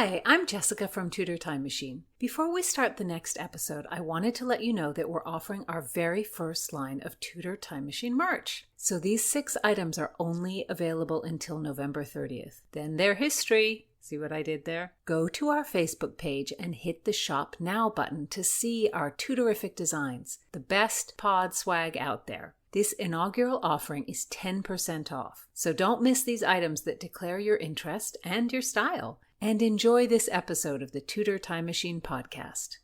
Hi, I'm Jessica from Tudor Time Machine. Before we start the next episode, I wanted to let you know that we're offering our very first line of Tudor Time Machine merch. So these 6 items are only available until November 30th. Then they're history. See what I did there? Go to our Facebook page and hit the Shop Now button to see our Tudorific designs, the best pod swag out there. This inaugural offering is 10% off. So don't miss these items that declare your interest and your style. And enjoy this episode of the Tudor Time Machine podcast.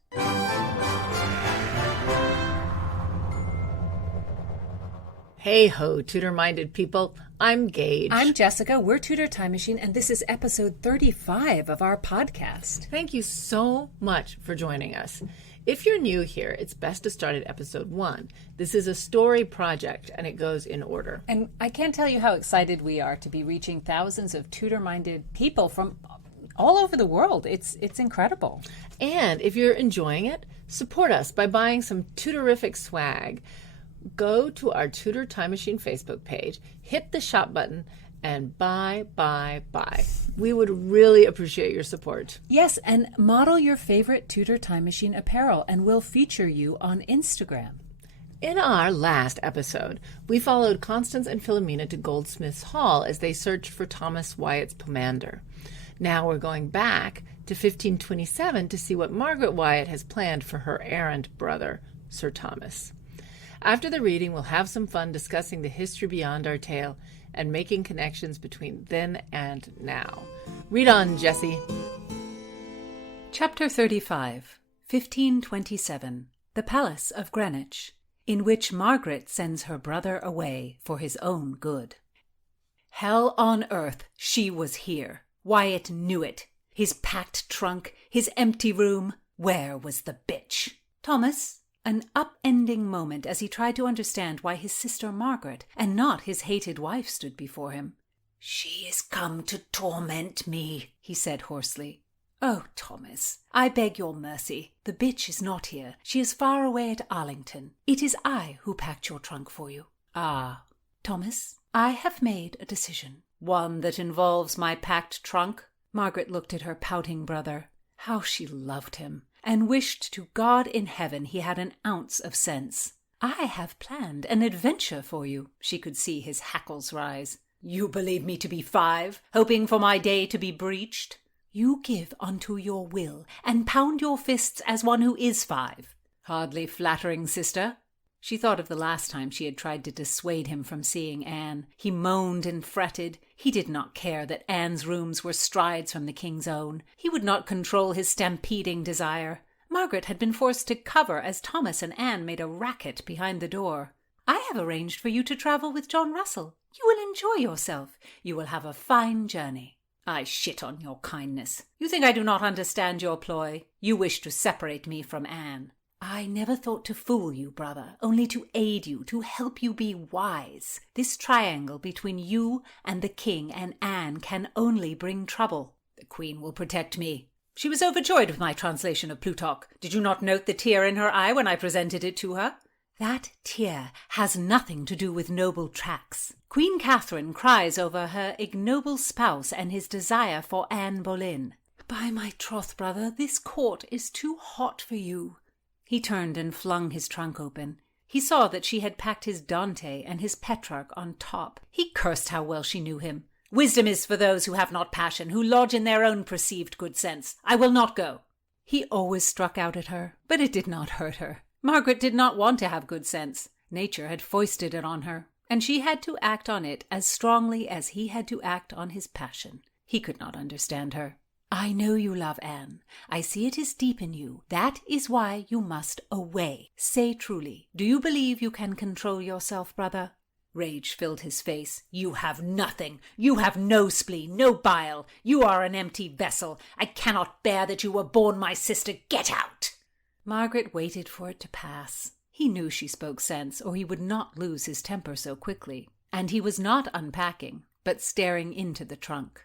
Hey ho, Tudor-minded people. I'm Gage. I'm Jessica. We're Tudor Time Machine, and this is episode 35 of our podcast. Thank you so much for joining us. If you're new here, it's best to start at episode 1. This is a story project, and it goes in order. And I can't tell you how excited we are to be reaching thousands of Tudor-minded people from all over the world. It's incredible. And if you're enjoying it, support us by buying some Tudorific swag. Go to our Tudor Time Machine Facebook page, hit the shop button, and buy. We would really appreciate your support. Yes, and model your favorite Tudor Time Machine apparel, and we'll feature you on Instagram. In our last episode, we followed Constance and Philomena to Goldsmiths Hall as they searched for Thomas Wyatt's pomander. Now we're going back to 1527 to see what Margaret Wyatt has planned for her errant brother, Sir Thomas. After the reading, we'll have some fun discussing the history beyond our tale and making connections between then and now. Read on, Jessie. Chapter 35, 1527, The Palace of Greenwich, in which Margaret sends her brother away for his own good. Hell on earth, she was here. Wyatt knew it. His packed trunk, his empty room. Where was the bitch? Thomas, an upending moment as he tried to understand why his sister Margaret and not his hated wife stood before him. She is come to torment me, he said hoarsely. Oh, Thomas, I beg your mercy. The bitch is not here. She is far away at Arlington. It is I who packed your trunk for you. Ah, Thomas, I have made a decision. One that involves my packed trunk? Margaret looked at her pouting brother. How she loved him, and wished to God in heaven he had an ounce of sense. I have planned an adventure for you. She could see his hackles rise. You believe me to be 5, hoping for my day to be breached? You give unto your will, and pound your fists as one who is 5. Hardly flattering, sister. She thought of the last time she had tried to dissuade him from seeing Anne. He moaned and fretted. He did not care that Anne's rooms were strides from the king's own. He would not control his stampeding desire. Margaret had been forced to cover as Thomas and Anne made a racket behind the door. I have arranged for you to travel with John Russell. You will enjoy yourself. You will have a fine journey. I shit on your kindness. You think I do not understand your ploy? You wish to separate me from Anne. I never thought to fool you, brother, only to aid you, to help you be wise. This triangle between you and the king and Anne can only bring trouble. The queen will protect me. She was overjoyed with my translation of Plutarch. Did you not note the tear in her eye when I presented it to her? That tear has nothing to do with noble tracts. Queen Catherine cries over her ignoble spouse and his desire for Anne Boleyn. By my troth, brother, this court is too hot for you. He turned and flung his trunk open. He saw that she had packed his Dante and his Petrarch on top. He cursed how well she knew him. Wisdom is for those who have not passion, who lodge in their own perceived good sense. I will not go. He always struck out at her, but it did not hurt her. Margaret did not want to have good sense. Nature had foisted it on her, and she had to act on it as strongly as he had to act on his passion. He could not understand her. I know you love Anne. I see it is deep in you. That is why you must away. Say truly, do you believe you can control yourself, brother? Rage filled his face. You have nothing. You have no spleen, no bile. You are an empty vessel. I cannot bear that you were born my sister. Get out! Margaret waited for it to pass. He knew she spoke sense, or he would not lose his temper so quickly. And he was not unpacking, but staring into the trunk.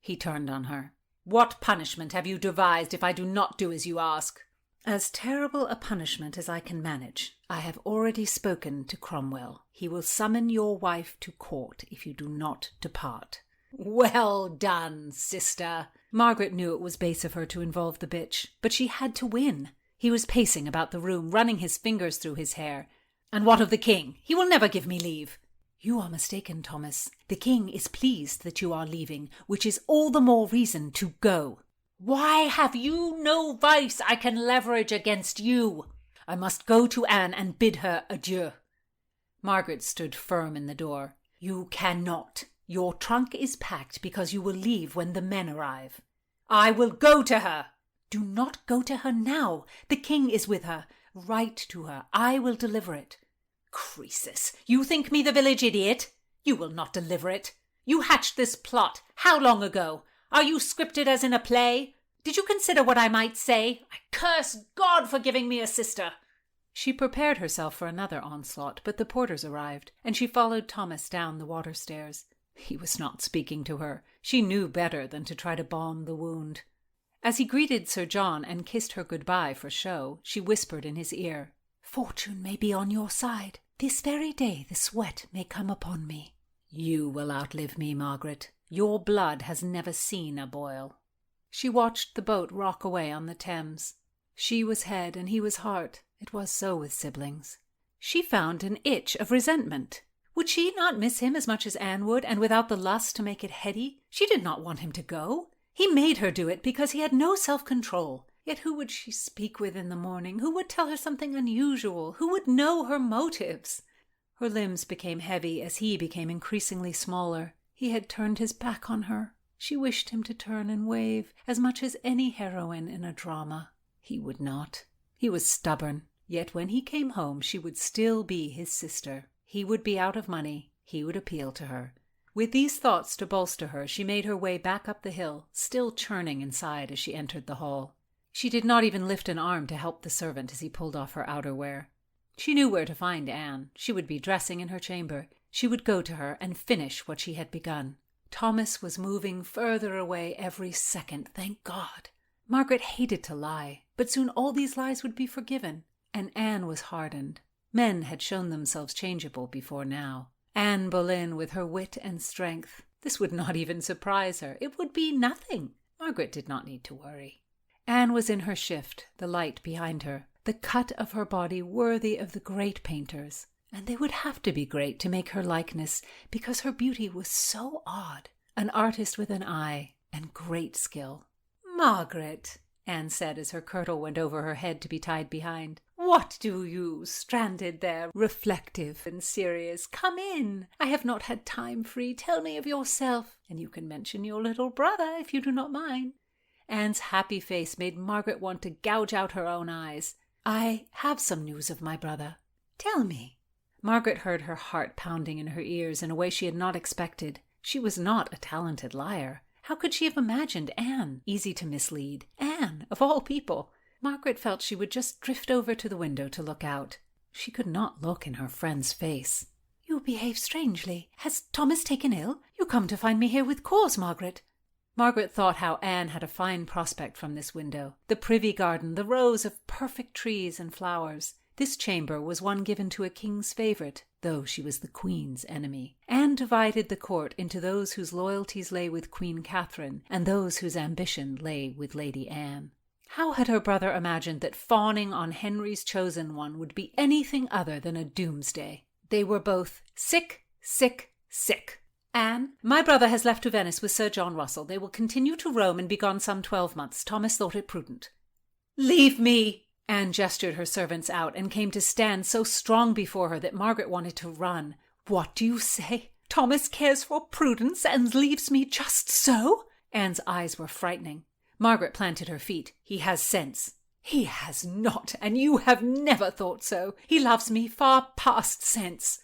He turned on her. What punishment have you devised if I do not do as you ask? As terrible a punishment as I can manage. I have already spoken to Cromwell. He will summon your wife to court if you do not depart. Well done, sister. Margaret knew it was base of her to involve the bitch, but she had to win. He was pacing about the room, running his fingers through his hair. And what of the king? He will never give me leave. You are mistaken, Thomas. The king is pleased that you are leaving, which is all the more reason to go. Why have you no vice I can leverage against you? I must go to Anne and bid her adieu. Margaret stood firm in the door. You cannot. Your trunk is packed because you will leave when the men arrive. I will go to her. Do not go to her now. The king is with her. Write to her. I will deliver it. Croesus, you think me the village idiot? You will not deliver it. You hatched this plot. How long ago? Are you scripted as in a play? Did you consider what I might say? I curse God for giving me a sister. She prepared herself for another onslaught, but the porters arrived, and she followed Thomas down the water stairs. He was not speaking to her. She knew better than to try to balm the wound. As he greeted Sir John and kissed her goodbye for show, she whispered in his ear, Fortune may be on your side. This very day the sweat may come upon me. You will outlive me, Margaret. Your blood has never seen a boil. She watched the boat rock away on the Thames. She was head and he was heart. It was so with siblings. She found an itch of resentment. Would she not miss him as much as Anne would, and without the lust to make it heady? She did not want him to go. He made her do it because he had no self-control. Yet who would she speak with in the morning? Who would tell her something unusual? Who would know her motives? Her limbs became heavy as he became increasingly smaller. He had turned his back on her. She wished him to turn and wave, as much as any heroine in a drama. He would not. He was stubborn. Yet when he came home, she would still be his sister. He would be out of money. He would appeal to her. With these thoughts to bolster her, she made her way back up the hill, still churning inside as she entered the hall. She did not even lift an arm to help the servant as he pulled off her outerwear. She knew where to find Anne. She would be dressing in her chamber. She would go to her and finish what she had begun. Thomas was moving further away every second, thank God. Margaret hated to lie, but soon all these lies would be forgiven, and Anne was hardened. Men had shown themselves changeable before now. Anne Boleyn with her wit and strength. This would not even surprise her. It would be nothing. Margaret did not need to worry. Anne was in her shift, the light behind her, the cut of her body worthy of the great painters. And they would have to be great to make her likeness, because her beauty was so odd. An artist with an eye and great skill. Margaret, Anne said as her kirtle went over her head to be tied behind. What do you, stranded there, reflective and serious? Come in. I have not had time free. Tell me of yourself, and you can mention your little brother if you do not mind. Anne's happy face made Margaret want to gouge out her own eyes. I have some news of my brother. Tell me. Margaret heard her heart pounding in her ears in a way she had not expected. She was not a talented liar. How could she have imagined Anne easy to mislead? Anne, of all people. Margaret felt she would just drift over to the window to look out. She could not look in her friend's face. You behave strangely. Has Thomas taken ill? You come to find me here with cause, Margaret. Margaret thought how Anne had a fine prospect from this window. The privy garden, the rows of perfect trees and flowers. This chamber was one given to a king's favourite, though she was the Queen's enemy. Anne divided the court into those whose loyalties lay with Queen Catherine and those whose ambition lay with Lady Anne. How had her brother imagined that fawning on Henry's chosen one would be anything other than a doomsday? They were both sick, sick, sick. Anne, my brother has left to Venice with Sir John Russell. They will continue to Rome and be gone some 12 months. Thomas thought it prudent. Leave me! Anne gestured her servants out and came to stand so strong before her that Margaret wanted to run. What do you say? Thomas cares for Prudence and leaves me just so? Anne's eyes were frightening. Margaret planted her feet. He has sense. He has not, and you have never thought so. He loves me far past sense.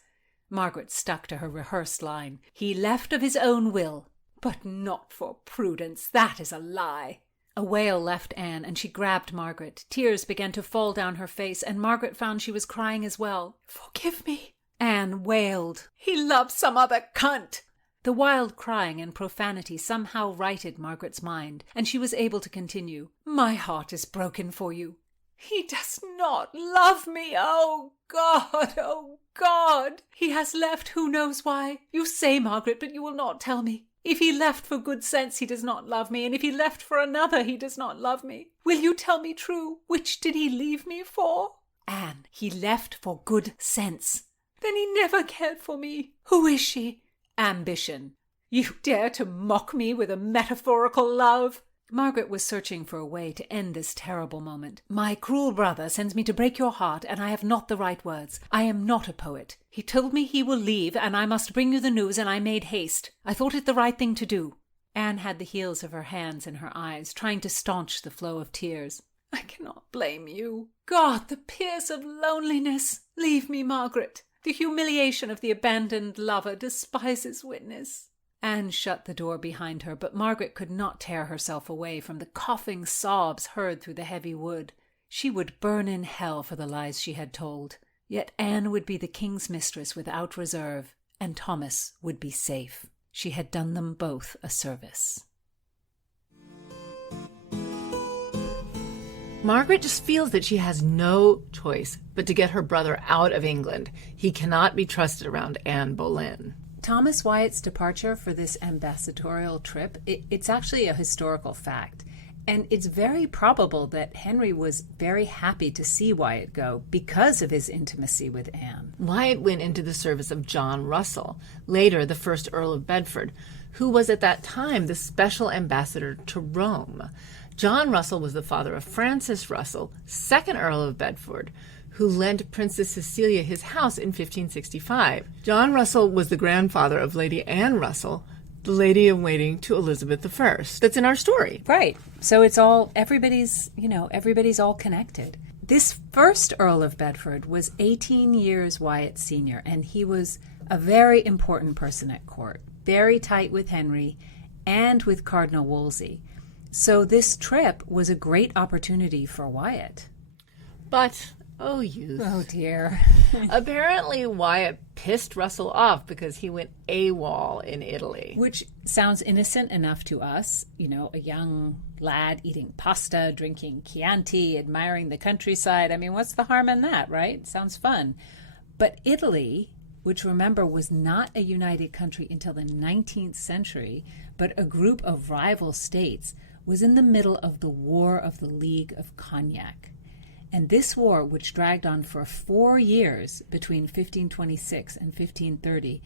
Margaret stuck to her rehearsed line. He left of his own will, but not for Prudence. That is a lie. A wail left Anne, and she grabbed Margaret. Tears began to fall down her face, and Margaret found she was crying as well. Forgive me. Anne wailed. He loves some other cunt. The wild crying and profanity somehow righted Margaret's mind, and she was able to continue. My heart is broken for you. He does not love me. Oh, God, oh, God. He has left, who knows why. You say, Margaret, but you will not tell me. If he left for good sense, he does not love me, and if he left for another, he does not love me. Will you tell me true? Which did he leave me for? Anne, he left for good sense. Then he never cared for me. Who is she? Ambition. You dare to mock me with a metaphorical love? Margaret was searching for a way to end this terrible moment. My cruel brother sends me to break your heart, and I have not the right words. I am not a poet. He told me he will leave, and I must bring you the news, and I made haste. I thought it the right thing to do. Anne had the heels of her hands in her eyes, trying to staunch the flow of tears. I cannot blame you. God, the pierce of loneliness. Leave me, Margaret. The humiliation of the abandoned lover despises witness. Anne shut the door behind her, but Margaret could not tear herself away from the coughing sobs heard through the heavy wood. She would burn in hell for the lies she had told. Yet Anne would be the king's mistress without reserve, and Thomas would be safe. She had done them both a service. Margaret just feels that she has no choice but to get her brother out of England. He cannot be trusted around Anne Boleyn. Thomas Wyatt's departure for this ambassadorial trip, it's actually a historical fact. And it's very probable that Henry was very happy to see Wyatt go because of his intimacy with Anne. Wyatt went into the service of John Russell, later the first Earl of Bedford, who was at that time the special ambassador to Rome. John Russell was the father of Francis Russell, 2nd Earl of Bedford, who lent Princess Cecilia his house in 1565. John Russell was the grandfather of Lady Anne Russell, the lady-in-waiting to Elizabeth I. That's in our story. Right. So it's all, everybody's all connected. This first Earl of Bedford was 18 years Wyatt's senior, and he was a very important person at court, very tight with Henry and with Cardinal Wolsey. So this trip was a great opportunity for Wyatt. But, oh youth. Oh dear. Apparently Wyatt pissed Russell off because he went AWOL in Italy. Which sounds innocent enough to us, a young lad eating pasta, drinking Chianti, admiring the countryside. I mean, what's the harm in that, right? Sounds fun. But Italy, which remember was not a united country until the 19th century, but a group of rival states, was in the middle of the War of the League of Cognac. And this war, which dragged on for 4 years between 1526 and 1530,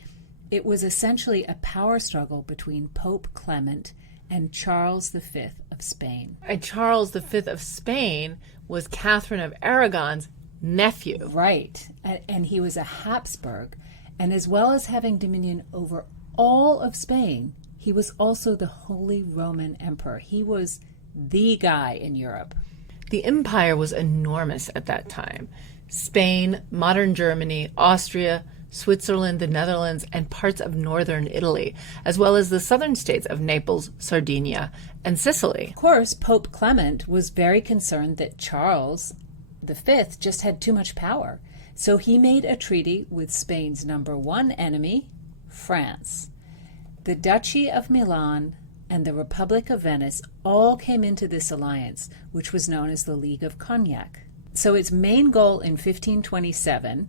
it was essentially a power struggle between Pope Clement and Charles V of Spain. And Charles V of Spain was Catherine of Aragon's nephew. Right. And he was a Habsburg. And as well as having dominion over all of Spain, he was also the Holy Roman Emperor. He was the guy in Europe. The empire was enormous at that time. Spain, modern Germany, Austria, Switzerland, the Netherlands, and parts of northern Italy, as well as the southern states of Naples, Sardinia, and Sicily. Of course, Pope Clement was very concerned that Charles V just had too much power. So he made a treaty with Spain's number one enemy, France. The Duchy of Milan and the Republic of Venice all came into this alliance, which was known as the League of Cognac. So its main goal in 1527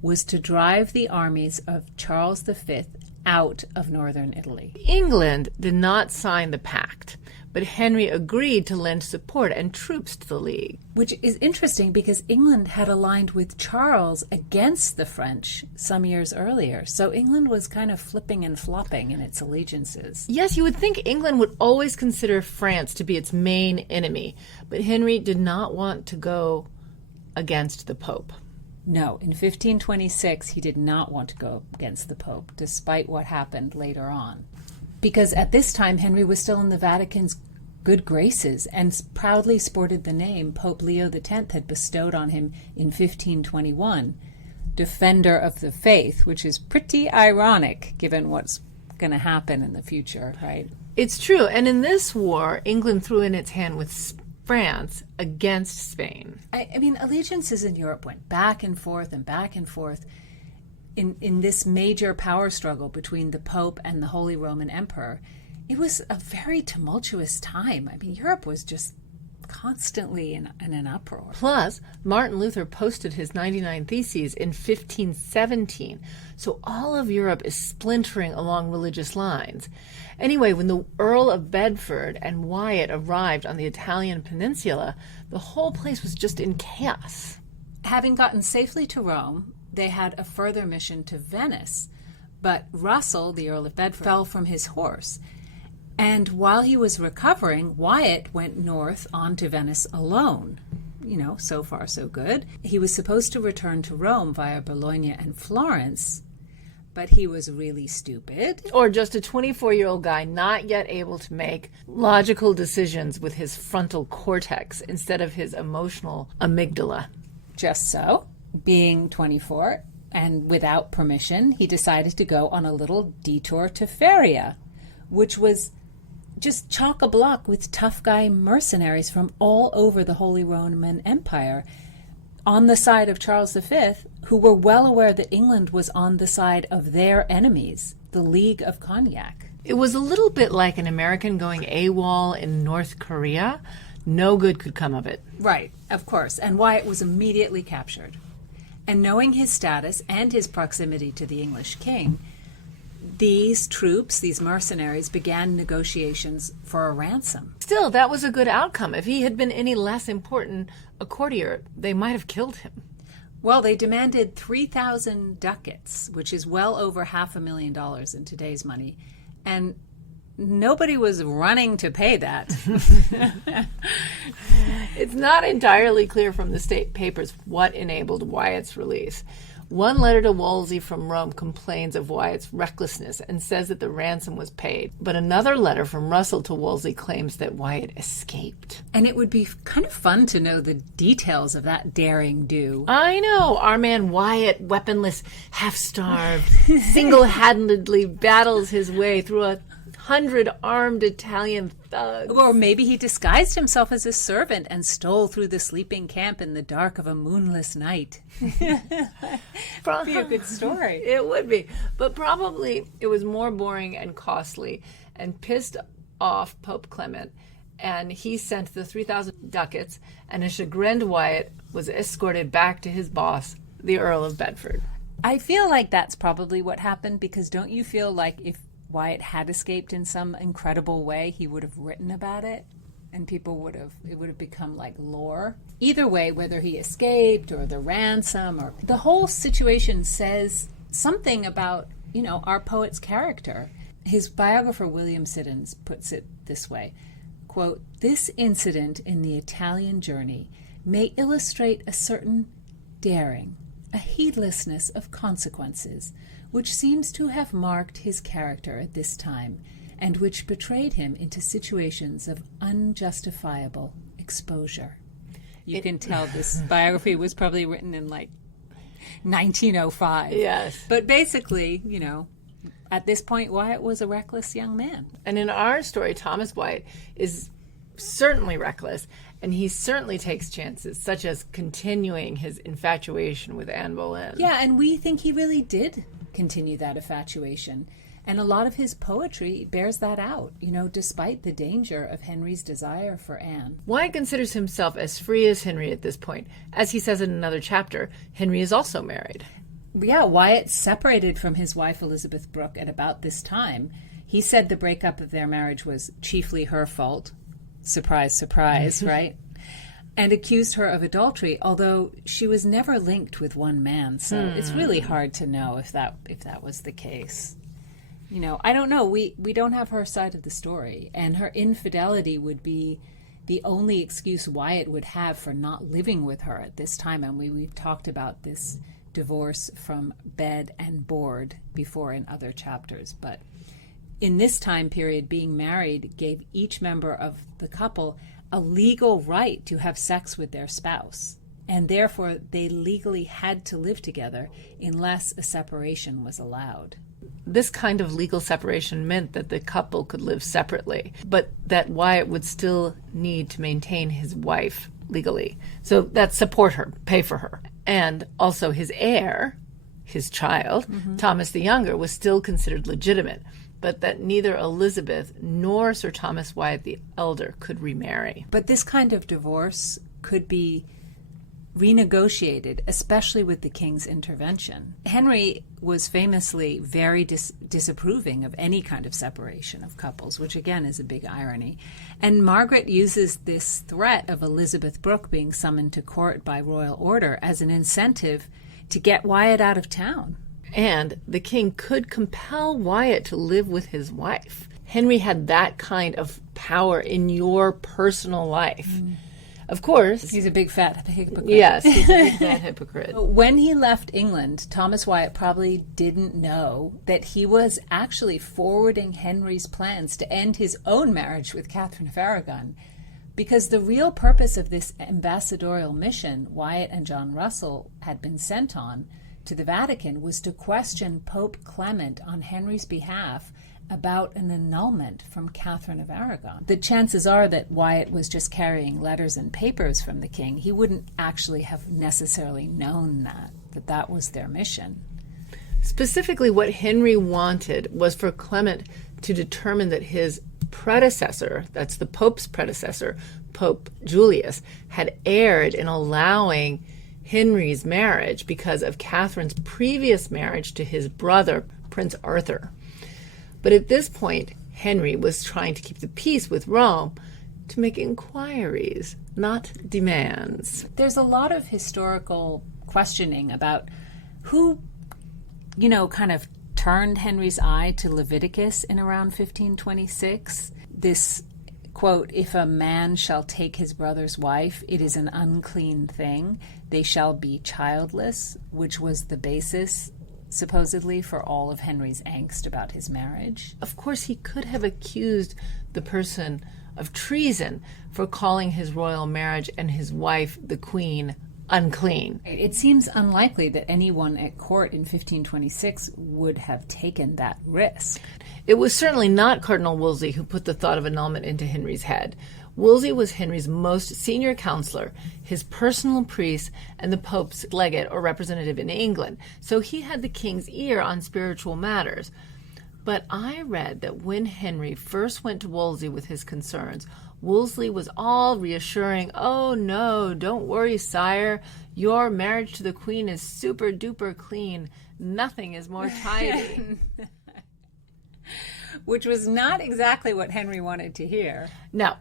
was to drive the armies of Charles V out of northern Italy. England did not sign the pact, but Henry agreed to lend support and troops to the League. Which is interesting because England had aligned with Charles against the French some years earlier. So England was kind of flipping and flopping in its allegiances. Yes, you would think England would always consider France to be its main enemy, but Henry did not want to go against the Pope. No, in 1526, he did not want to go against the Pope, despite what happened later on. Because at this time, Henry was still in the Vatican's good graces and proudly sported the name Pope Leo X had bestowed on him in 1521, Defender of the Faith, which is pretty ironic given what's going to happen in the future, right? It's true. And in this war, England threw in its hand with France against Spain. I mean, allegiances in Europe went back and forth and back and forth in this major power struggle between the Pope and the Holy Roman Emperor. It was a very tumultuous time. I mean, Europe was just constantly in an uproar. Plus, Martin Luther posted his 99 Theses in 1517, so all of Europe is splintering along religious lines. Anyway, when the Earl of Bedford and Wyatt arrived on the Italian peninsula, the whole place was just in chaos. Having gotten safely to Rome, they had a further mission to Venice, but Russell, the Earl of Bedford, fell from his horse. And while he was recovering, Wyatt went north on to Venice alone. So far so good. He was supposed to return to Rome via Bologna and Florence, but he was really stupid. Or just a 24-year-old guy not yet able to make logical decisions with his frontal cortex instead of his emotional amygdala. Just so, being 24 and without permission, he decided to go on a little detour to Feria, which was just chock-a-block with tough guy mercenaries from all over the Holy Roman Empire on the side of Charles V, who were well aware that England was on the side of their enemies, the League of Cognac. It was a little bit like an American going AWOL in North Korea. No good could come of it. Right, of course, and Wyatt was immediately captured. And knowing his status and his proximity to the English king, these troops, these mercenaries, began negotiations for a ransom. Still, that was a good outcome. If he had been any less important a courtier, they might have killed him. Well, they demanded 3,000 ducats, which is well over $500,000 in today's money, and nobody was running to pay that. It's not entirely clear from the state papers what enabled Wyatt's release. One letter to Wolsey from Rome complains of Wyatt's recklessness and says that the ransom was paid. But another letter from Russell to Wolsey claims that Wyatt escaped. And it would be kind of fun to know the details of that daring do. I know. Our man Wyatt, weaponless, half-starved, single-handedly battles his way through 100 armed Italian thugs. Or maybe he disguised himself as a servant and stole through the sleeping camp in the dark of a moonless night. That'd be a good story. It would be. But probably it was more boring and costly and pissed off Pope Clement. And he sent the 3,000 ducats, and a chagrined Wyatt was escorted back to his boss, the Earl of Bedford. I feel like that's probably what happened, because don't you feel like if Wyatt had escaped in some incredible way, he would have written about it, and it would have become like lore. Either way, whether he escaped or the ransom, or the whole situation says something about, our poet's character. His biographer, William Siddons, puts it this way, quote, "This incident in the Italian journey may illustrate a certain daring, a heedlessness of consequences, which seems to have marked his character at this time, and which betrayed him into situations of unjustifiable exposure." You can tell this biography was probably written in 1905. Yes. But basically, at this point, Wyatt was a reckless young man. And in our story, Thomas Wyatt is certainly reckless, and he certainly takes chances, such as continuing his infatuation with Anne Boleyn. Yeah, and we think he really did continue that infatuation. And a lot of his poetry bears that out, despite the danger of Henry's desire for Anne. Wyatt considers himself as free as Henry at this point. As he says in another chapter, Henry is also married. Yeah, Wyatt separated from his wife Elizabeth Brooke at about this time. He said the breakup of their marriage was chiefly her fault. Surprise, surprise, right? And accused her of adultery, although she was never linked with one man. So it's really hard to know if that was the case. I don't know. We don't have her side of the story. And her infidelity would be the only excuse Wyatt would have for not living with her at this time. And we've talked about this divorce from bed and board before in other chapters. But in this time period, being married gave each member of the couple a legal right to have sex with their spouse, and therefore they legally had to live together unless a separation was allowed. This kind of legal separation meant that the couple could live separately, but that Wyatt would still need to maintain his wife legally. So that's support her, pay for her. And also his heir, his child, Thomas the Younger, was still considered legitimate. but that neither Elizabeth nor Sir Thomas Wyatt the Elder could remarry. But this kind of divorce could be renegotiated, especially with the king's intervention. Henry was famously very disapproving of any kind of separation of couples, which again is a big irony. And Margaret uses this threat of Elizabeth Brooke being summoned to court by royal order as an incentive to get Wyatt out of town. And the king could compel Wyatt to live with his wife. Henry had that kind of power in your personal life. Of course. He's a big fat hypocrite. Yes, he's a big fat hypocrite. When he left England, Thomas Wyatt probably didn't know that he was actually forwarding Henry's plans to end his own marriage with Catherine of Aragon. Because the real purpose of this ambassadorial mission Wyatt and John Russell had been sent on to the Vatican was to question Pope Clement on Henry's behalf about an annulment from Catherine of Aragon. The chances are that Wyatt was just carrying letters and papers from the king. He wouldn't actually have necessarily known that was their mission. Specifically, what Henry wanted was for Clement to determine that his predecessor, that's the Pope's predecessor, Pope Julius, had erred in allowing Henry's marriage because of Catherine's previous marriage to his brother, Prince Arthur. But at this point, Henry was trying to keep the peace with Rome to make inquiries, not demands. There's a lot of historical questioning about who, kind of turned Henry's eye to Leviticus in around 1526. This quote, "If a man shall take his brother's wife, it is an unclean thing. They shall be childless," which was the basis supposedly for all of Henry's angst about his marriage. Of course, he could have accused the person of treason for calling his royal marriage and his wife, the queen, unclean. It seems unlikely that anyone at court in 1526 would have taken that risk. It was certainly not Cardinal Wolsey who put the thought of annulment into Henry's head. Wolsey was Henry's most senior counselor, his personal priest, and the Pope's legate or representative in England, so he had the king's ear on spiritual matters. But I read that when Henry first went to Wolsey with his concerns, Wolsey was all reassuring, "Oh no, don't worry, sire. Your marriage to the queen is super duper clean. Nothing is more tidy." Which was not exactly what Henry wanted to hear. No.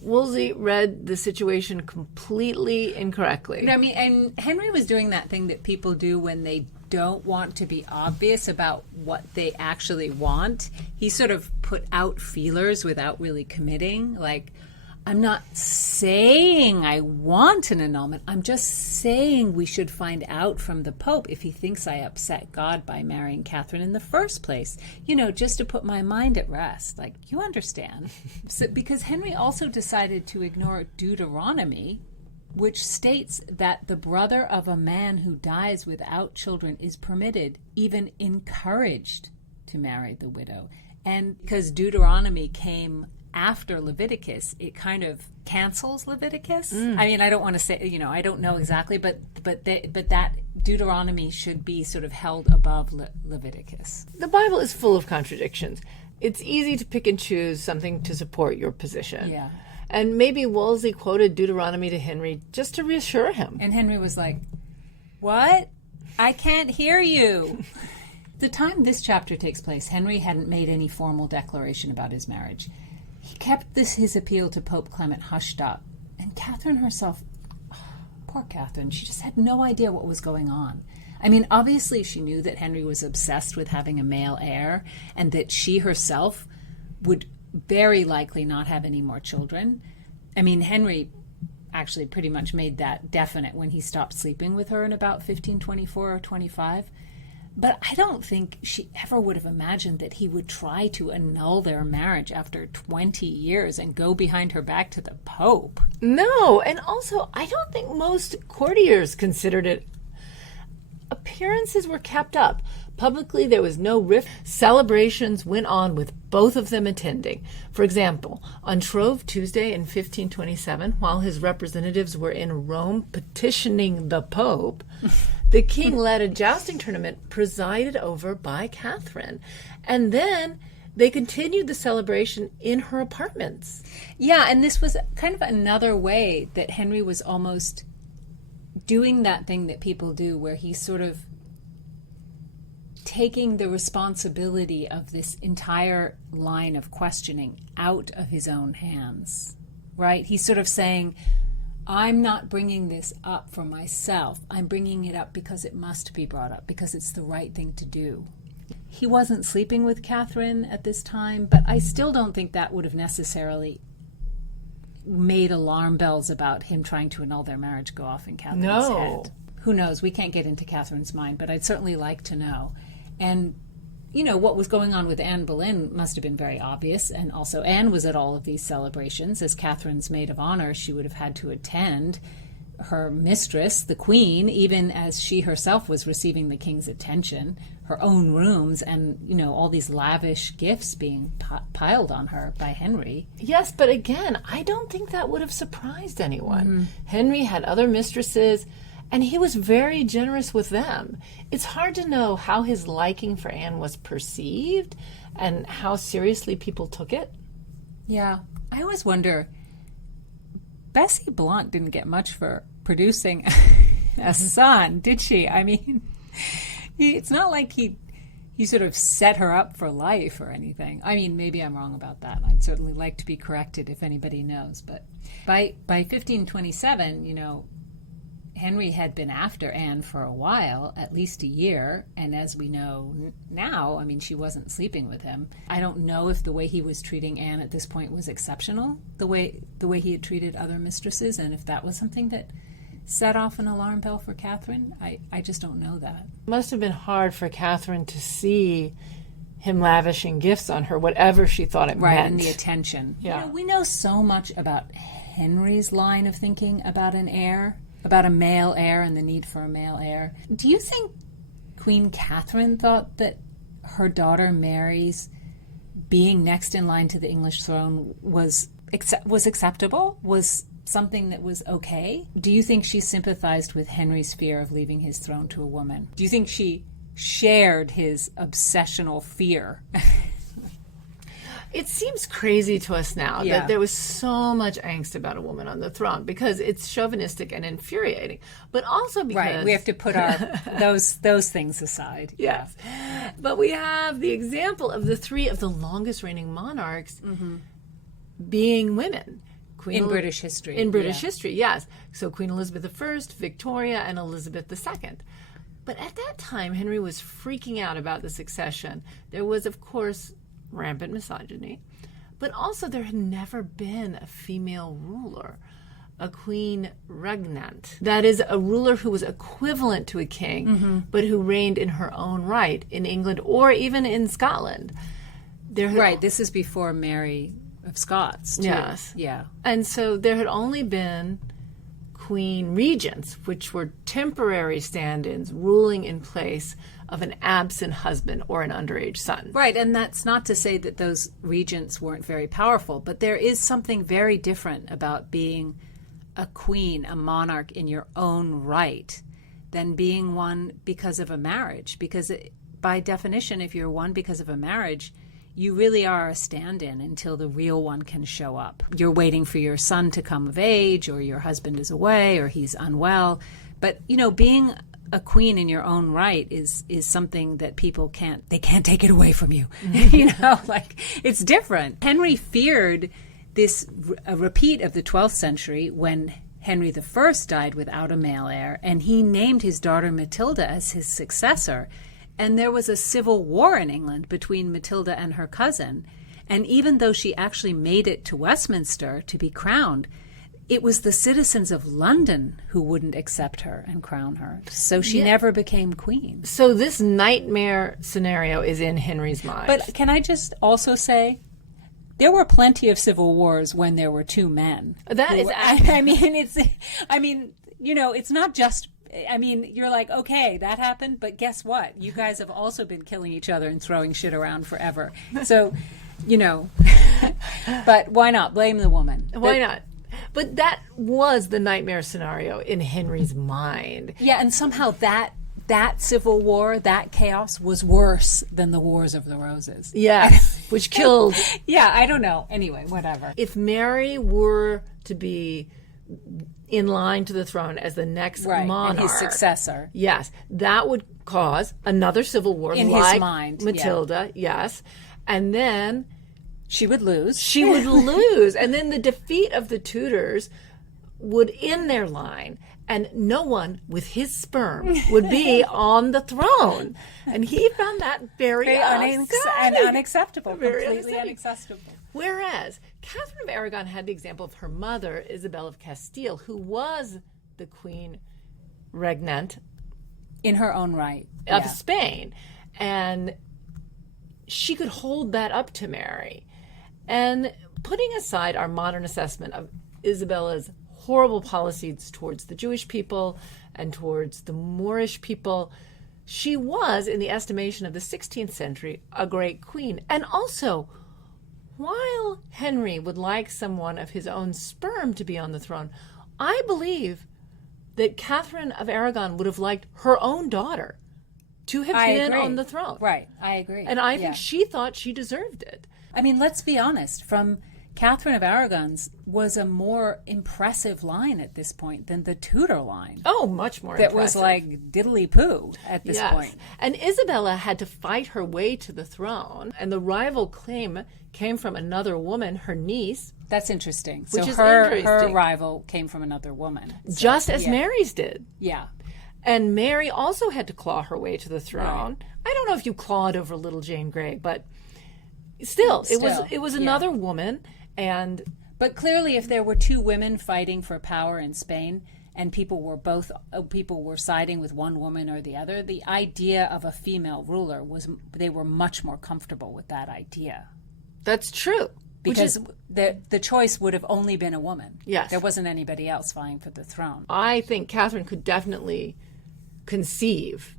Wolsey read the situation completely incorrectly. And Henry was doing that thing that people do when they don't want to be obvious about what they actually want. He sort of put out feelers without really committing. Like, I'm not saying I want an annulment. I'm just saying we should find out from the Pope if he thinks I upset God by marrying Catherine in the first place. Just to put my mind at rest. Like, you understand. Because Henry also decided to ignore Deuteronomy, which states that the brother of a man who dies without children is permitted, even encouraged, to marry the widow. And because Deuteronomy came after Leviticus, it kind of cancels Leviticus. I don't want to say, I don't know exactly, but that Deuteronomy should be sort of held above Leviticus. The Bible is full of contradictions. It's easy to pick and choose something to support your position. Yeah. And maybe Wolsey quoted Deuteronomy to Henry just to reassure him. And Henry was like, "What? I can't hear you." The time this chapter takes place, Henry hadn't made any formal declaration about his marriage. He kept his appeal to Pope Clement hushed up. And Catherine herself, poor Catherine, she just had no idea what was going on. Obviously she knew that Henry was obsessed with having a male heir and that she herself would very likely not have any more children. Henry actually pretty much made that definite when he stopped sleeping with her in about 1524 or 25. But I don't think she ever would have imagined that he would try to annul their marriage after 20 years and go behind her back to the Pope. No, and also I don't think most courtiers considered it. Appearances were kept up. Publicly, there was no rift. Celebrations went on with both of them attending. For example, on Shrove Tuesday in 1527, while his representatives were in Rome petitioning the Pope, the king led a jousting tournament presided over by Catherine. And then they continued the celebration in her apartments. Yeah, and this was kind of another way that Henry was almost doing that thing that people do where he's sort of taking the responsibility of this entire line of questioning out of his own hands, right? He's sort of saying, I'm not bringing this up for myself. I'm bringing it up because it must be brought up, because it's the right thing to do. He wasn't sleeping with Catherine at this time, but I still don't think that would have necessarily made alarm bells about him trying to annul their marriage go off in Catherine's head. Who knows? We can't get into Catherine's mind, but I'd certainly like to know. And, you know, what was going on with Anne Boleyn must have been very obvious. And also Anne was at all of these celebrations. As Catherine's maid of honor, she would have had to attend. Her mistress, the queen, even as she herself was receiving the king's attention, her own rooms and, you know, all these lavish gifts being piled on her by Henry. Yes, but again, I don't think that would have surprised anyone. Henry had other mistresses, and he was very generous with them. It's hard to know how his liking for Anne was perceived and how seriously people took it. Yeah, I always wonder, Bessie Blount didn't get much for producing a son, did she? I mean, it's not like he sort of set her up for life or anything. I mean, maybe I'm wrong about that. I'd certainly like to be corrected if anybody knows. But by 1527, you know, Henry had been after Anne for a while, at least a year, and as we know now, I mean, she wasn't sleeping with him. I don't know if the way he was treating Anne at this point was exceptional, the way he had treated other mistresses, and if that was something that set off an alarm bell for Catherine. I just don't know that. It must have been hard for Catherine to see him lavishing gifts on her, whatever she thought it meant. Right, and the attention. Yeah. You know, we know so much about Henry's line of thinking about an heir, about a male heir and the need for a male heir. Do you think Queen Catherine thought that her daughter Mary's being next in line to the English throne was acceptable? Was something that was okay? Do you think she sympathized with Henry's fear of leaving his throne to a woman? Do you think she shared his obsessional fear? It seems crazy to us now that there was so much angst about a woman on the throne because it's chauvinistic and infuriating, but also because we have to put our those things aside. Yes, but we have the example of the three of the longest reigning monarchs being women. In British history. In British history, yes. So Queen Elizabeth I, Victoria, and Elizabeth II. But at that time, Henry was freaking out about the succession. There was, of course, rampant misogyny, but also there had never been a female ruler, a queen regnant. That is, a ruler who was equivalent to a king, but who reigned in her own right in England or even in Scotland. This is before Mary of Scots, too. Yes. Yeah. And so there had only been queen regents, which were temporary stand-ins ruling in place of an absent husband or an underage son. Right, and that's not to say that those regents weren't very powerful, but there is something very different about being a queen, a monarch in your own right, than being one because of a marriage. Because by definition, if you're one because of a marriage, you really are a stand-in until the real one can show up. You're waiting for your son to come of age, or your husband is away, or he's unwell. But, you know, being a queen in your own right is something that people can't take it away from you. You know, like, it's different. Henry feared a repeat of the 12th century when Henry I died without a male heir, and he named his daughter Matilda as his successor. And there was a civil war in England between Matilda and her cousin. And even though she actually made it to Westminster to be crowned, it was the citizens of London who wouldn't accept her and crown her. So she never became queen. So this nightmare scenario is in Henry's mind. But can I just also say, there were plenty of civil wars when there were two men. I mean, you know, it's not just... I mean, you're like, okay, that happened, but guess what? You guys have also been killing each other and throwing shit around forever. So, you know, but why not? Blame the woman. Why not? But that was the nightmare scenario in Henry's mind. Yeah, and somehow that that civil war, that chaos, was worse than the Wars of the Roses. Yes, which killed. Yeah, I don't know. Anyway, whatever. If Mary were to be in line to the throne as the next monarch, and his successor, yes, that would cause another civil war in like his mind, Matilda, yes, and then she would lose. She would lose, and then the defeat of the Tudors would end their line, and no one with his sperm would be on the throne. And he found that very unacceptable, very completely unacceptable. Whereas Catherine of Aragon had the example of her mother, Isabel of Castile, who was the queen regnant in her own right of Spain, and she could hold that up to Mary. And putting aside our modern assessment of Isabella's horrible policies towards the Jewish people and towards the Moorish people, she was, in the estimation of the 16th century, a great queen. And also, while Henry would like someone of his own sperm to be on the throne, I believe that Catherine of Aragon would have liked her own daughter to have been on the throne. Right, I agree. And I think she thought she deserved it. I mean, let's be honest, from Catherine of Aragon's was a more impressive line at this point than the Tudor line. Oh, much more that impressive. Was like diddly-poo at this point. And Isabella had to fight her way to the throne, and the rival claim came from another woman, her niece. That's interesting. Which so is her interesting. rival came from another woman. So, just as Mary's did. Yeah. And Mary also had to claw her way to the throne. Right. I don't know if you clawed over little Jane Grey, but still. It was another woman. But clearly, if there were two women fighting for power in Spain, and people were siding with one woman or the other, the idea of a female ruler they were much more comfortable with that idea. That's true. Because the choice would have only been a woman. Yes. There wasn't anybody else vying for the throne. I think Catherine could definitely conceive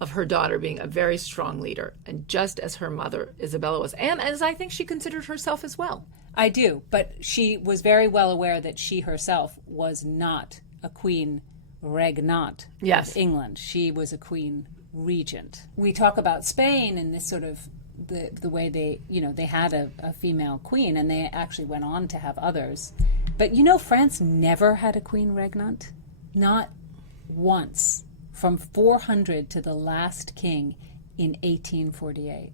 of her daughter being a very strong leader, and just as her mother Isabella was, and as I think she considered herself as well. I do, but she was very well aware that she herself was not a queen regnant of England. She was a queen regent. We talk about Spain and this sort of the way they had a female queen, and they actually went on to have others. But France never had a queen regnant, not once, from 400 to the last king in 1848.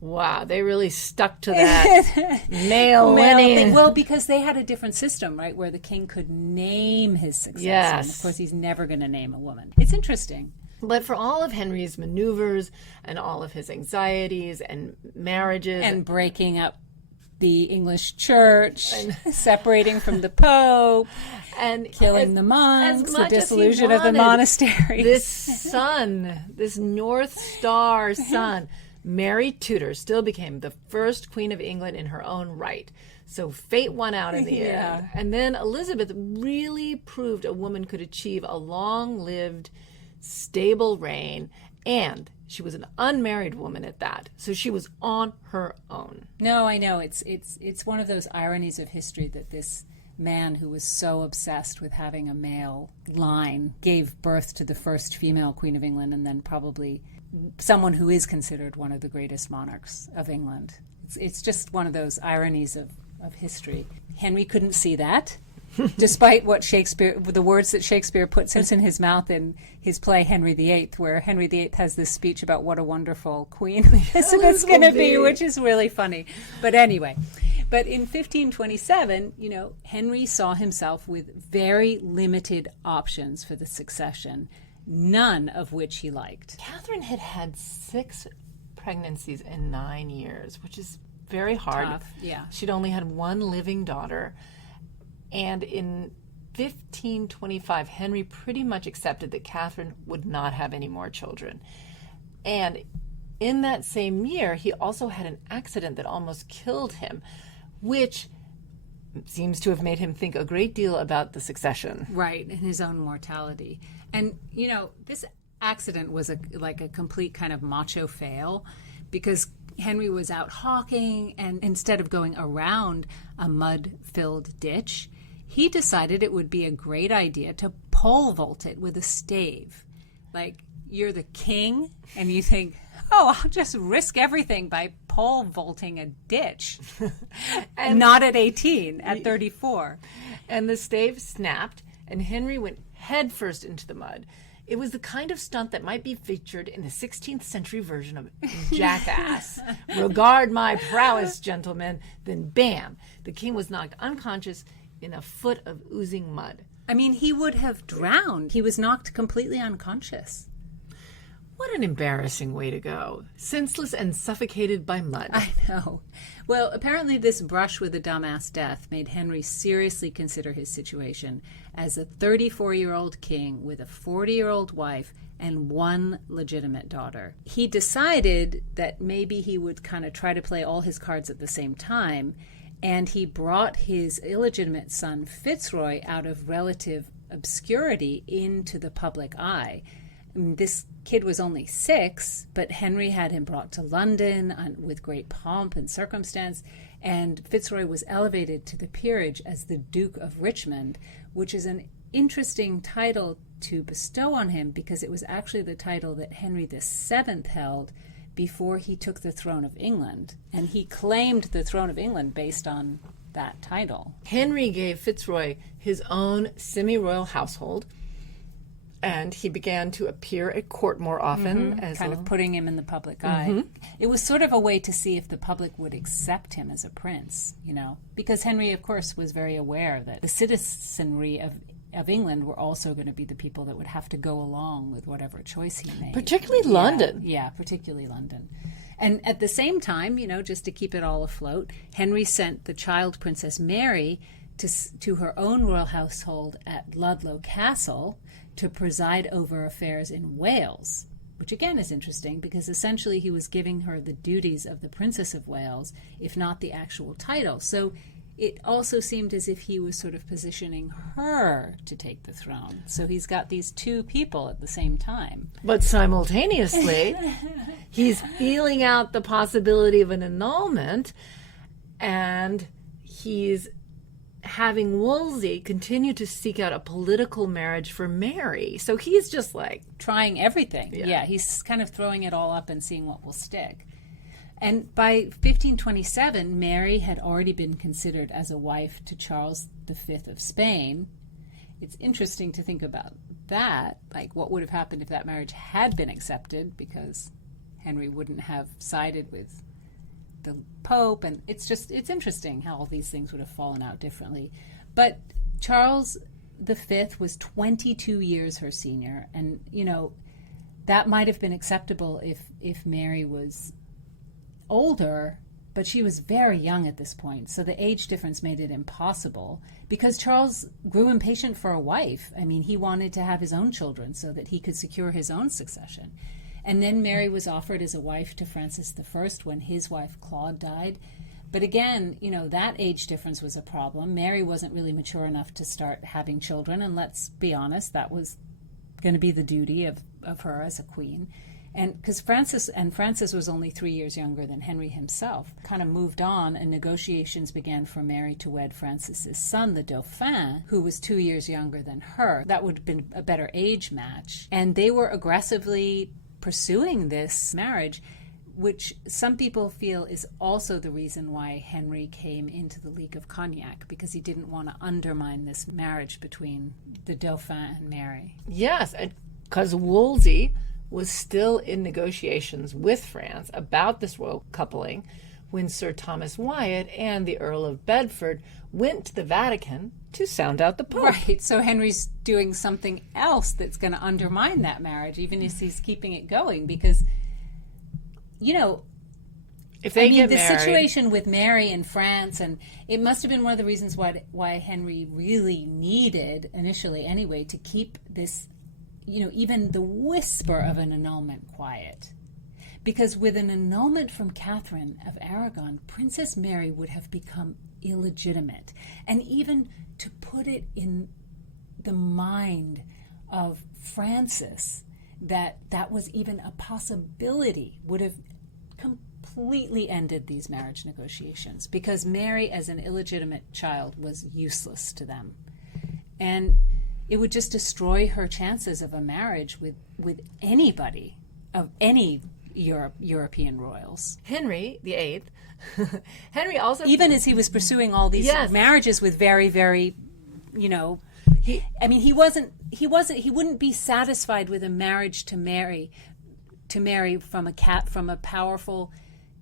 Wow, they really stuck to that male lineage. Well, because they had a different system, right, where the king could name his successor. Yes. And of course, he's never going to name a woman. It's interesting. But for all of Henry's maneuvers and all of his anxieties and marriages and breaking up the English church, and separating from the Pope, and killing the monks, the dissolution of the monasteries. This son, this North Star son, Mary Tudor still became the first Queen of England in her own right. So fate won out in the end. And then Elizabeth really proved a woman could achieve a long-lived, stable reign, and she was an unmarried woman at that. So she was on her own. No, I know. It's one of those ironies of history that this man who was so obsessed with having a male line gave birth to the first female Queen of England, and then probably someone who is considered one of the greatest monarchs of England. It's just one of those ironies of history. Henry couldn't see that, despite the words that Shakespeare puts in his mouth in his play Henry VIII, where Henry VIII has this speech about what a wonderful queen Elizabeth's going to be, which is really funny. But anyway, in 1527, Henry saw himself with very limited options for the succession, none of which he liked. Catherine had 6 pregnancies in 9 years, which is very hard. Tough, yeah. She'd only had 1 living daughter. And in 1525, Henry pretty much accepted that Catherine would not have any more children. And in that same year, he also had an accident that almost killed him, which seems to have made him think a great deal about the succession. Right, and his own mortality. And, this accident was like a complete kind of macho fail, because Henry was out hawking, and instead of going around a mud-filled ditch, he decided it would be a great idea to pole vault it with a stave. you're the king and you think, oh, I'll just risk everything by pole vaulting a ditch. And not at 18, at 34. And the stave snapped, and Henry went headfirst into the mud. It was the kind of stunt that might be featured in the 16th century version of Jackass. Regard my prowess, gentlemen. Then bam, the king was knocked unconscious in a foot of oozing mud. I mean, he would have drowned. He was knocked completely unconscious. What an embarrassing way to go. Senseless and suffocated by mud. I know. Well, apparently this brush with a dumbass death made Henry seriously consider his situation as a 34-year-old king with a 40-year-old wife and one legitimate daughter. He decided that maybe he would kind of try to play all his cards at the same time, and he brought his illegitimate son Fitzroy out of relative obscurity into the public eye. This kid was only 6, but Henry had him brought to London with great pomp and circumstance, and Fitzroy was elevated to the peerage as the Duke of Richmond, which is an interesting title to bestow on him because it was actually the title that Henry VII held before he took the throne of England, and he claimed the throne of England based on that title. Henry gave Fitzroy his own semi-royal household, and he began to appear at court more often. As kind of putting him in the public eye. It was sort of a way to see if the public would accept him as a prince, you know, because Henry, of course, was very aware that the citizenry of England were also going to be the people that would have to go along with whatever choice he made. Particularly London. Yeah, particularly London. And at the same time, you know, just to keep it all afloat, Henry sent the child Princess Mary to her own royal household at Ludlow Castle to preside over affairs in Wales, which again is interesting because essentially he was giving her the duties of the Princess of Wales, if not the actual title. So it also seemed as if he was sort of positioning her to take the throne. So he's got these two people at the same time. But simultaneously, he's feeling out the possibility of an annulment, and he's having Wolsey continue to seek out a political marriage for Mary. So he's just like trying everything. Yeah, he's kind of throwing it all up and seeing what will stick. And by 1527, Mary had already been considered as a wife to Charles V of Spain. It's interesting to think about that, like what would have happened if that marriage had been accepted, because Henry wouldn't have sided with the Pope, and it's interesting how all these things would have fallen out differently. But Charles V was 22 years her senior, and you know that might have been acceptable if Mary was older, but she was very young at this point, so the age difference made it impossible because Charles grew impatient for a wife. I mean, he wanted to have his own children so that he could secure his own succession. And then Mary was offered as a wife to Francis I when his wife Claude died. But again, you know, that age difference was a problem. Mary wasn't really mature enough to start having children, and let's be honest, that was going to be the duty of her as a queen. And because Francis was only 3 years younger than Henry himself, kind of moved on, and negotiations began for Mary to wed Francis's son, the Dauphin, who was 2 years younger than her. That would have been a better age match. And they were aggressively pursuing this marriage, which some people feel is also the reason why Henry came into the League of Cognac, because he didn't want to undermine this marriage between the Dauphin and Mary. Yes, because Wolsey was still in negotiations with France about this royal coupling when Sir Thomas Wyatt and the Earl of Bedford went to the Vatican to sound out the Pope. Right, so Henry's doing something else that's going to undermine that marriage, even if he's keeping it going, because, you know, if they get the married, situation with Mary in France, and it must have been one of the reasons why Henry really needed, initially anyway, to keep this, you know, even the whisper of an annulment quiet. Because with an annulment from Catherine of Aragon, Princess Mary would have become illegitimate. And even to put it in the mind of Francis that was even a possibility would have completely ended these marriage negotiations, because Mary as an illegitimate child was useless to them. And it would just destroy her chances of a marriage with anybody of any European royals. Henry VIII. Henry also, even as he was pursuing all these marriages with very, very, he wouldn't be satisfied with a marriage to marry from a powerful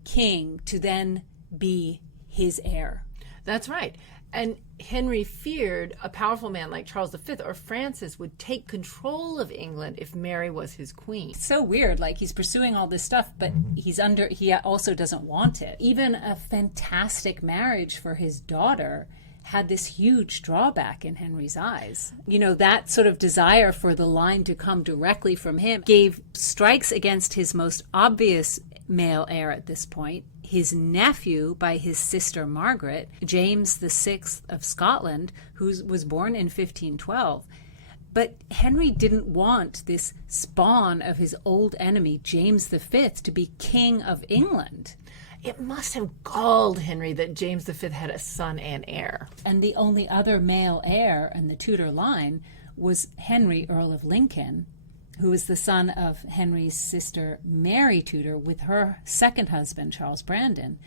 king to then be his heir. That's right. And Henry feared a powerful man like Charles V or Francis would take control of England if Mary was his queen. It's so weird. Like, he's pursuing all this stuff, but he also doesn't want it. Even a fantastic marriage for his daughter had this huge drawback in Henry's eyes. That sort of desire for the line to come directly from him gave strikes against his most obvious male heir at this point, his nephew by his sister Margaret, James VI of Scotland, who was born in 1512. But Henry didn't want this spawn of his old enemy, James V, to be King of England. It must have galled Henry that James V had a son and heir. And the only other male heir in the Tudor line was Henry, Earl of Lincoln, who was the son of Henry's sister Mary Tudor with her second husband, Charles Brandon.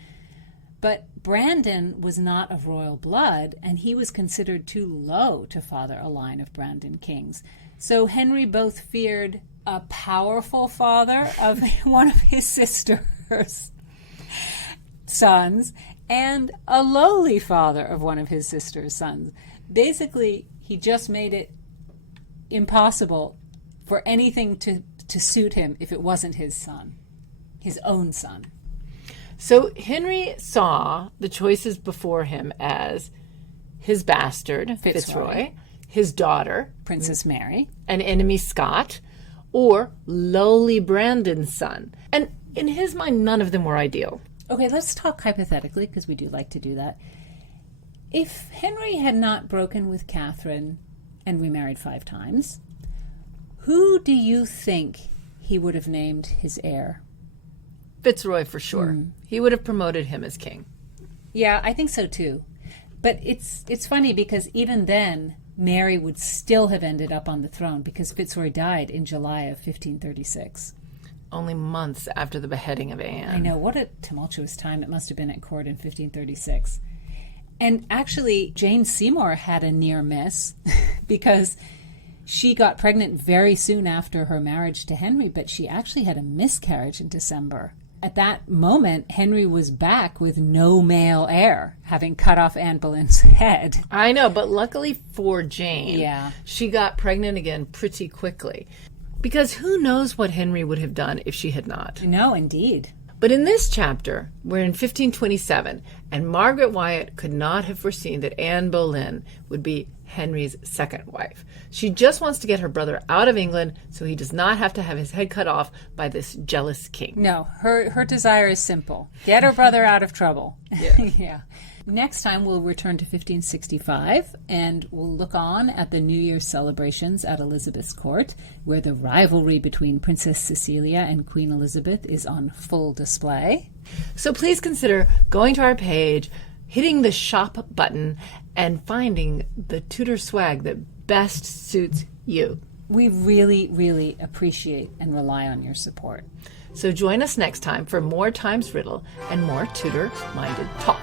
But Brandon was not of royal blood, and he was considered too low to father a line of Brandon kings. So Henry both feared a powerful father of one of his sister's sons and a lowly father of one of his sister's sons. Basically, he just made it impossible for anything to suit him if it wasn't his son, his own son. So Henry saw the choices before him as his bastard, Fitzroy, his daughter, Princess Mary, an enemy Scot, or lowly Brandon's son. And in his mind, none of them were ideal. Okay, let's talk hypothetically, because we do like to do that. If Henry had not broken with Catherine and remarried 5 times, who do you think he would have named his heir? Fitzroy, for sure. He would have promoted him as king. Yeah, I think so too. But it's funny because even then, Mary would still have ended up on the throne because Fitzroy died in July of 1536. Only months after the beheading of Anne. I know, what a tumultuous time it must have been at court in 1536. And actually, Jane Seymour had a near miss because she got pregnant very soon after her marriage to Henry, but she actually had a miscarriage in December. At that moment, Henry was back with no male heir, having cut off Anne Boleyn's head. I know, but luckily for Jane, she got pregnant again pretty quickly. Because who knows what Henry would have done if she had not. No, indeed. But in this chapter, we're in 1527, and Margaret Wyatt could not have foreseen that Anne Boleyn would be Henry's second wife. She just wants to get her brother out of England so he does not have to have his head cut off by this jealous king. No, her desire is simple. Get her brother out of trouble. Yeah. Next time we'll return to 1565 and we'll look on at the New Year's celebrations at Elizabeth's court, where the rivalry between Princess Cecilia and Queen Elizabeth is on full display. So please consider going to our page, hitting the shop button, and finding the Tudor swag that best suits you. We really, really appreciate and rely on your support. So join us next time for more Times Riddle and more Tudor-minded talk.